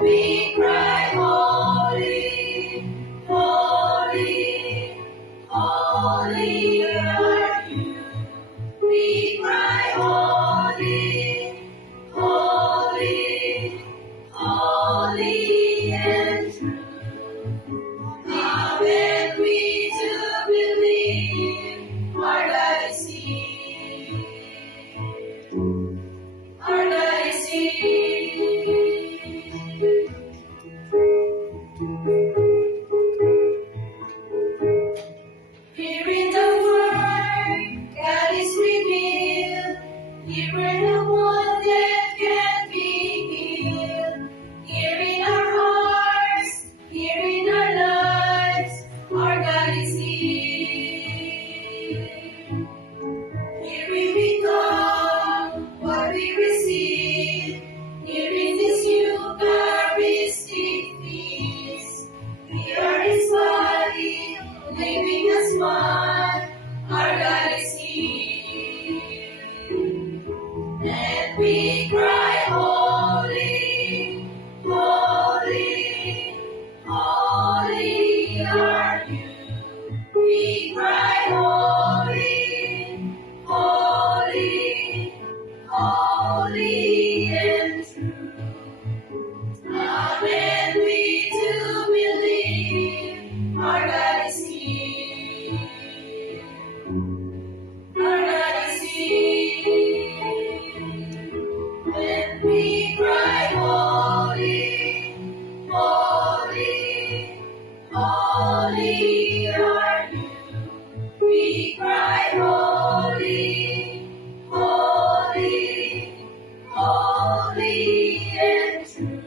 We cry, holy, holy, holy are you. We cry, holy, holy, holy and true. Amen. We do believe our God is here. Our God is here. Here in the Word, God is revealed. Here in the one that can be healed. Here in our hearts, here in our lives, our God is here. Here we become what we receive. Here in this Eucharistic feast, we are His body, living as one. Our God is here. And we cry, holy, holy, holy are you. We cry, holy, holy, holy and true. Amen. We do believe our God is here. Our God is here. And we cry, holy, holy, holy are you. We cry, holy, holy, holy and true.